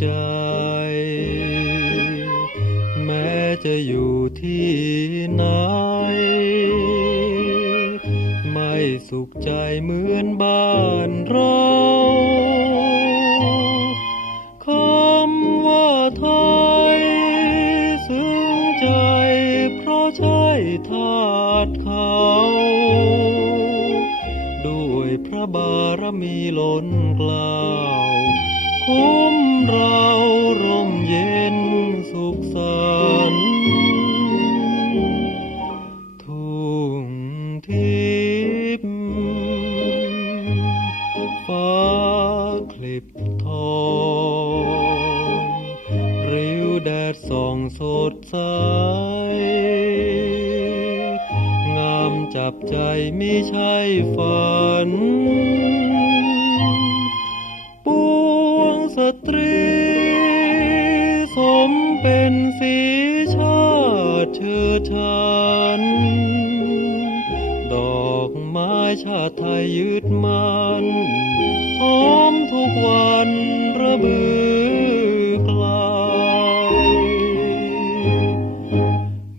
ใจ แม้จะอยู่ที่ไหน ไม่สุขใจเหมือนบ้านเราคำว่าไทย ซึ้งใจเพราะใช่ทาสเขาด้วยพระบารมีล้นกล้าว มเราร่มเย็นสุขสันต์ทุ่งทิพย์ฟ้าคลิบทองริ้วแดดส่องสดใส งามจับใจไมิใช่ฝัน เป็นสีชาติเชิดชัน ดอกไม้ชาติไทยยืดมันหอมทุกวันระบือไกล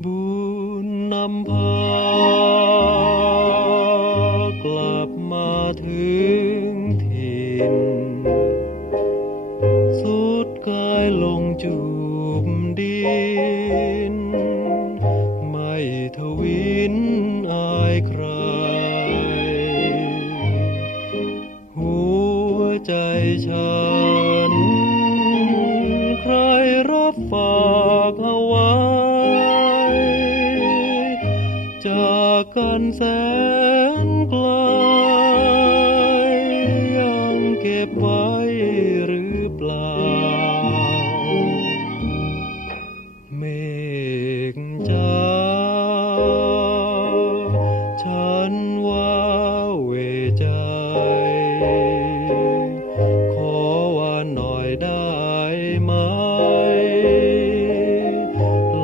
บุญนำพา ดิน ไม่ทวินอายใคร หัวใจฉัน ใครรับฝากเอาไว้ จากกันแสนไกล ไหม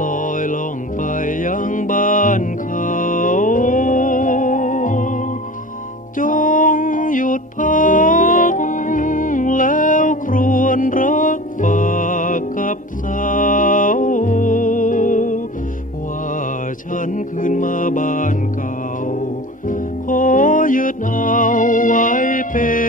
ลอยล่องไปยังบ้านเขา จงหยุดพัก แล้วครวญรักฝากกับสาว ว่าฉันคืนมาบ้านเก่า ขอยึดเอาไว้เป็น